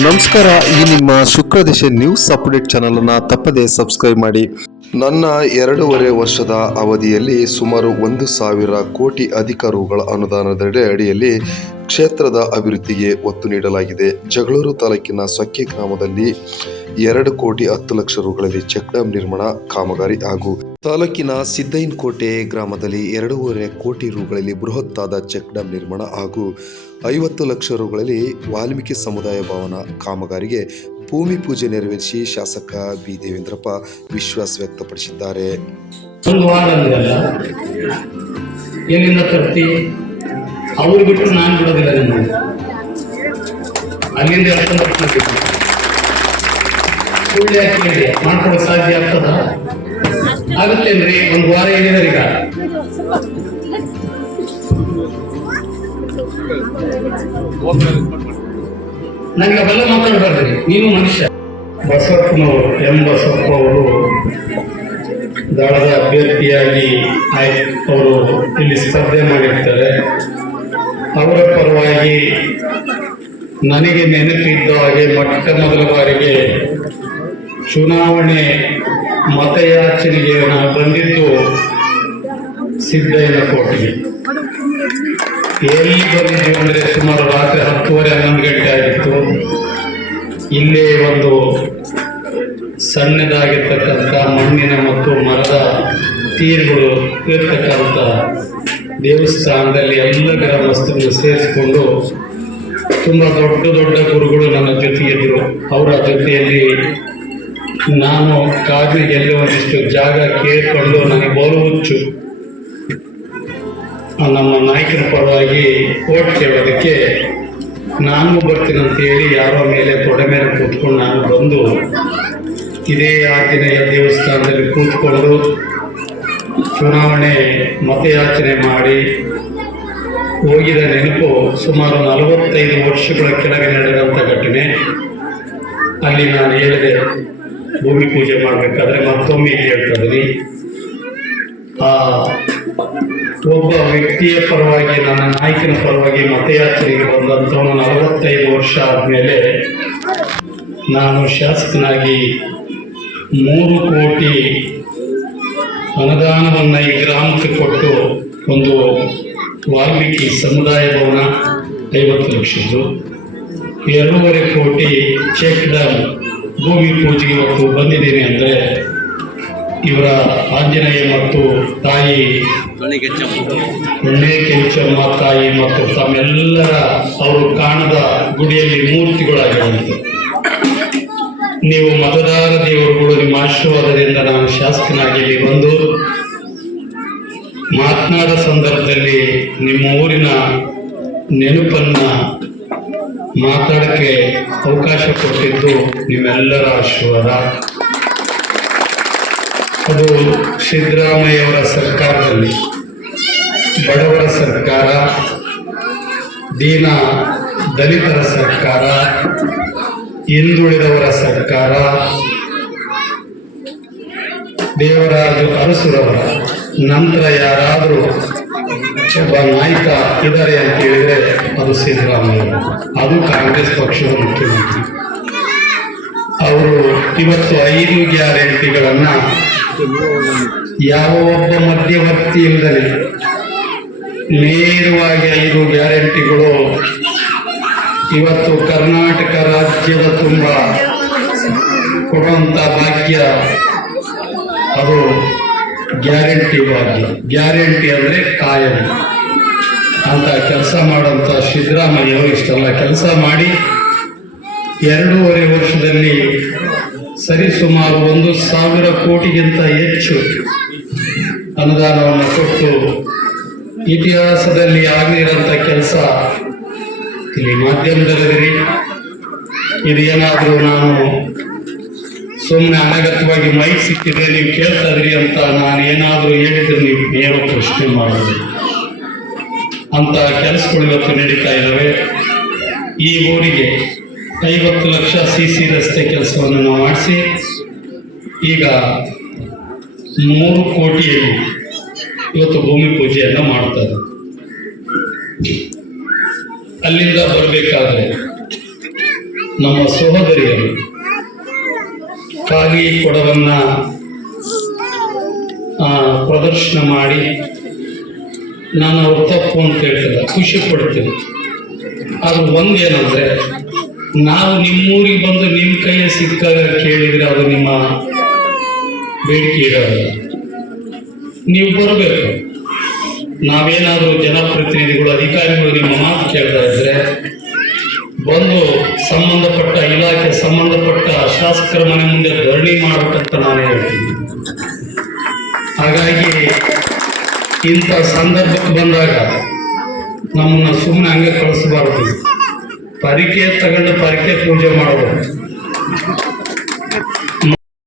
ನಮಸ್ಕಾರ, ಈ ನಿಮ್ಮ ಶುಕ್ರದಿಶೆ ನ್ಯೂಸ್ ಅಪ್ಡೇಟ್ ಚಾನಲ್ ಅನ್ನ ತಪ್ಪದೆ ಸಬ್ಸ್ಕ್ರೈಬ್ ಮಾಡಿ. ನನ್ನ ಎರಡೂವರೆ ವರ್ಷದ ಅವಧಿಯಲ್ಲಿ ಸುಮಾರು ಒಂದು ಸಾವಿರ ಕೋಟಿ ಅಧಿಕ ರುಗಳ ಅನುದಾನದ ಅಡಿಯಲ್ಲಿ ಕ್ಷೇತ್ರದ ಅಭಿವೃದ್ಧಿಗೆ ಒತ್ತು ನೀಡಲಾಗಿದೆ. ಜಗಳೂರು ತಾಲೂಕಿನ ಸೊಕ್ಕೆ ಗ್ರಾಮದಲ್ಲಿ ಎರಡು ಕೋಟಿ ಹತ್ತು ಲಕ್ಷ ರುಗಳಲ್ಲಿ ಚೆಕ್ ಡ್ಯಾಂ ನಿರ್ಮಾಣ ಕಾಮಗಾರಿ ಹಾಗೂ ತಾಲೂಕಿನ ಸಿದ್ದೈನಕೋಟೆ ಗ್ರಾಮದಲ್ಲಿ ಎರಡೂವರೆ ಕೋಟಿ ರುಗಳಲ್ಲಿ ಬೃಹತ್ತಾದ ಚೆಕ್ ಡ್ಯಾಂ ನಿರ್ಮಾಣ ಹಾಗೂ ಐವತ್ತು ಲಕ್ಷ ರುಗಳಲ್ಲಿ ವಾಲ್ಮೀಕಿ ಸಮುದಾಯ ಭವನ ಕಾಮಗಾರಿಗೆ ಭೂಮಿ ಪೂಜೆ ನೆರವೇರಿಸಿ ಶಾಸಕ ಬಿ ದೇವೇಂದ್ರಪ್ಪ ವಿಶ್ವಾಸ ವ್ಯಕ್ತಪಡಿಸಿದ್ದಾರೆ. ಸಾಧ್ಯ ಆಗ್ತದ? ಆಗುತ್ತೇನ್ರಿ? ಒಂದು ವಾರ ಏನಿದ್ದಾರೆ ಈಗ? ನನಗೆ ಅವೆಲ್ಲ ಮಾತಾಡಬಾರ್ದ್ರಿ. ನೀನು ಮನುಷ್ಯ. ಬಸಪ್ಪನವರು, ಎಂ ಬಸಪ್ಪ ಅವರು ದಳದ ಅಭ್ಯರ್ಥಿಯಾಗಿ ಅವರು ಇಲ್ಲಿ ಸ್ಪರ್ಧೆ ಮಾಡಿರ್ತಾರೆ. ಅವರ ಪರವಾಗಿ ನನಗೆ ನೆನಪಿದ್ದ ಹಾಗೆ ಮೊಟ್ಟ ಮೊದಲ ಬಾರಿಗೆ ಚುನಾವಣೆ ಮತಯಾಚನೆಗೆ ನಾವು ಬಂದಿದ್ದು ಸಿದ್ದಯ್ಯನ ಕೋಟೆಗೆ. ಎಲ್ಲಿ ಬಂದಿದ್ದೀವಿ ಅಂದರೆ ಸುಮಾರು ರಾತ್ರಿ ಹತ್ತುವರೆ, ಹನ್ನೊಂದು ಗಂಟೆ ಆಗಿತ್ತು. ಇಲ್ಲೇ ಒಂದು ಸಣ್ಣದಾಗಿರ್ತಕ್ಕಂಥ ಮಣ್ಣಿನ ಮತ್ತು ಮರದ ತೀರುಗಳು ಇರ್ತಕ್ಕಂಥ ದೇವಸ್ಥಾನದಲ್ಲಿ ಎಲ್ಲ ಗ್ರಾಮಸ್ಥರನ್ನು ಸೇರಿಸಿಕೊಂಡು ತುಂಬ ದೊಡ್ಡ ದೊಡ್ಡ ಗುರುಗಳು ನನ್ನ ಜೊತೆಗಿದ್ದರು ಅವರ ಜೊತೆಯಲ್ಲಿ ನಾನು ಕಾಡಿಗೆ ಎಲ್ಲೋ ಒಂದಿಷ್ಟು ಜಾಗ ಕೇಳಿಕೊಂಡು ನನಗೆ ಬೋಲು ಹುಚ್ಚು. ಆ ನಮ್ಮ ನಾಯಕರ ಪರವಾಗಿ ಓಟ್ ಕೇಳೋದಕ್ಕೆ ನಾನು ಬರ್ತೀನಿ ಅಂತ ಹೇಳಿ ಯಾರೋ ಮೇಲೆ ತೊಡೆ ಮೇಲೆ ಕೂತ್ಕೊಂಡು ನಾನು ಬಂದು ಇದೇ ಆಂಜನೇಯ ದೇವಸ್ಥಾನದಲ್ಲಿ ಕೂತ್ಕೊಂಡು ಚುನಾವಣೆ ಮತಯಾಚನೆ ಮಾಡಿ ಹೋಗಿದ ನೆನಪು ಸುಮಾರು ನಲವತ್ತೈದು ವರ್ಷಗಳ ಕೆಳಗೆ ನಡೆದಂಥ ಘಟನೆ. ಅಲ್ಲಿ ನಾನು ಹೇಳಿದೆ ಭೂಮಿ ಪೂಜೆ ಮಾಡಬೇಕಾದ್ರೆ ಮತ್ತೊಮ್ಮೆ ಇಲ್ಲಿ ಹೇಳ್ತಾ ಇದ್ದೀನಿ ಆ, ಒಬ್ಬ ವ್ಯಕ್ತಿಯ ಪರವಾಗಿ, ನನ್ನ ನಾಯಕನ ಪರವಾಗಿ ಮತಯಾಚನೆಗೆ ಬಂದಂಥವನು ನಲವತ್ತೈದು ವರ್ಷ ಆದಮೇಲೆ ನಾನು ಶಾಸಕನಾಗಿ ಮೂರು ಕೋಟಿ ಅನುದಾನವನ್ನು ಈ ಗ್ರಾಮಕ್ಕೆ ಕೊಟ್ಟು ಒಂದು ವಾಲ್ಮೀಕಿ ಸಮುದಾಯ ಭವನ ಐವತ್ತು ಲಕ್ಷದ್ದು. ಎರಡೂವರೆ ಕೋಟಿ ಚೆಕ್ ಡ್ಯಾಮ್ ಭೂಮಿ ಪೂಜೆಗೆ ಇವತ್ತು ಬಂದಿದ್ದೀನಿ ಅಂದರೆ ಇವರ ಆಂಜನೇಯ ಮತ್ತು ತಾಯಿ ಒಳ್ಳೆ ಕೆಂಚಮ್ಮ ತಾಯಿ ಮತ್ತು ತಮ್ಮೆಲ್ಲರ ಅವರು ಕಾಣದ ಗುಡಿಯಲ್ಲಿ ಮೂರ್ತಿಗಳಾಗಿರುವಂಥದ್ದು. ನೀವು ಮತದಾರ ದೇವರುಗಳು ನಿಮ್ಮ ಆಶೀರ್ವಾದದಿಂದ ನಾನು ಶಾಸಕನಾಗಿ ಇಲ್ಲಿ ಬಂದು ಮಾತನಾಡೋ ಸಂದರ್ಭದಲ್ಲಿ ನಿಮ್ಮ ಊರಿನ ನೆನಪನ್ನ ಮಾತಾಡಕ್ಕೆ ಅವಕಾಶ ಕೊಟ್ಟಿದ್ದು ನಿಮ್ಮೆಲ್ಲರ ಆಶೀರ್ವಾದ. ಅದು ಸಿದ್ದರಾಮಯ್ಯವರ ಸರ್ಕಾರದಲ್ಲಿ, ಬಡವರ ಸರ್ಕಾರ, ದೀನ ದಲಿತರ ಸರ್ಕಾರ, ಹಿಂದುಳಿದವರ ಸರ್ಕಾರ, ದೇವರಾಜು ಅರಸುರವರ, ನಂತರ ಯಾರಾದರೂ ಒಬ್ಬ ನಾಯಕ ಇದ್ದಾರೆ ಅಂತ ಹೇಳಿದ್ರೆ ಅದು ಸಿದ್ದರಾಮಯ್ಯ. ಅದು ಕಾಂಗ್ರೆಸ್ ಪಕ್ಷದ ಮುಖ್ಯಮಂತ್ರಿ. ಅವರು ಇವತ್ತು ಐದು ಗ್ಯಾರಂಟಿಗಳನ್ನ ಯಾವ ಒಬ್ಬ ಮಧ್ಯವರ್ತಿ ಇಲ್ಲದೆ ನೇರವಾಗಿ ಐದು ಗ್ಯಾರಂಟಿಗಳು ಇವತ್ತು ಕರ್ನಾಟಕ ರಾಜ್ಯದ ತುಂಬ ಕೊಡುವಂಥ ಭಾಗ್ಯ ಅದು ಗ್ಯಾರಂಟಿ ವಾಗಿ ಗ್ಯಾರಂಟಿ ಅಂದರೆ ಕಾಯಂ. ಅಂತ ಕೆಲಸ ಮಾಡುವಂಥ ಸಿದ್ದರಾಮಯ್ಯವರು ಇಷ್ಟೆಲ್ಲ. ಕೆಲಸ ಮಾಡಿ ಎರಡೂವರೆ ವರ್ಷದಲ್ಲಿ ಸರಿಸುಮಾರು ಒಂದು ಸಾವಿರ ಕೋಟಿಗಿಂತ ಹೆಚ್ಚು ಅನುದಾನವನ್ನು ಕೊಟ್ಟು ಇತಿಹಾಸದಲ್ಲಿ ಆಗಿರಂತ ಕೆಲಸ ಇಲ್ಲಿ ಮಾಧ್ಯಮದಲ್ಲಿರಿ. ಇದು ಏನಾದರೂ ನಾನು ಸುಮ್ಮನೆ ಅನಗತ್ಯವಾಗಿ ಮೈಕ್ ಸಿಕ್ಕಿದೆ, ನೀವು ಕೇಳ್ತಾ ಅಂತ ನಾನು ಏನಾದರೂ ಹೇಳಿದ್ರೆ ನೀವು ಬೇರೆ ಪ್ರಶ್ನೆ ಮಾಡಿದ್ರಿ ಅಂತ ಕೆಲಸಗಳು ಇವತ್ತು ನಡೀತಾ ಇದ್ದಾವೆ. ಈ ಊರಿಗೆ ಐವತ್ತು ಲಕ್ಷ ಸಿ ಸಿ ರಸ್ತೆ ಕೆಲಸವನ್ನು ನಾವು ಮಾಡಿಸಿ, ಈಗ ಮೂರು ಕೋಟಿಯಲ್ಲಿ ಇವತ್ತು ಭೂಮಿ ಪೂಜೆಯನ್ನು ಮಾಡ್ತಾರೆ ಅಲ್ಲಿಂದ ಬರಬೇಕಾದ್ರೆ ನಮ್ಮ ಸಹೋದರಿಯರು ಖಾಲಿ ಕೊಡವನ್ನ ಪ್ರದರ್ಶನ ಮಾಡಿ ನಾನು ಅವ್ರ ತಪ್ಪು ಅಂತ ಹೇಳ್ತದೆ ಖುಷಿ ಪಡ್ತೀನಿ. ಆದ್ರೆ ಒಂದೇನಂದ್ರೆ, ನಾವು ನಿಮ್ಮೂರಿಗೆ ಬಂದು ನಿಮ್ಮ ಕೈಯ ಸಿಕ್ಕಾಗ ಕೇಳಿದ್ರೆ ಅದು ನಿಮ್ಮ ಬೇಡಿಕೆ ಇರೋದಿಲ್ಲ ನೀವು ಬರಬೇಕು. ನಾವೇನಾದರೂ ಜನಪ್ರತಿನಿಧಿಗಳು, ಅಧಿಕಾರಿಗಳು ನಿಮ್ಮ ಮಾತು ಕೇಳ್ತಾ ಇದ್ರೆ, ಬಂದು ಸಂಬಂಧಪಟ್ಟ ಇಲಾಖೆ, ಸಂಬಂಧಪಟ್ಟ ಶಾಸಕರ ಮನೆ ಮುಂದೆ ಧರಣಿ ಮಾಡುತ್ತಂತ ನಾನು ಹೇಳ್ತೀನಿ. ಹಾಗಾಗಿ ಇಂಥ ಸಂದರ್ಭಕ್ಕೆ ಬಂದಾಗ ನಮ್ಮನ್ನು ಸುಮ್ಮನೆ ಹಂಗೆ ಕಳಿಸಬಾರದು. ಪರಿಕೆ ತಗೊಂಡು ಪರಿಕೆ ಪೂಜೆ ಮಾಡಬೇಕು.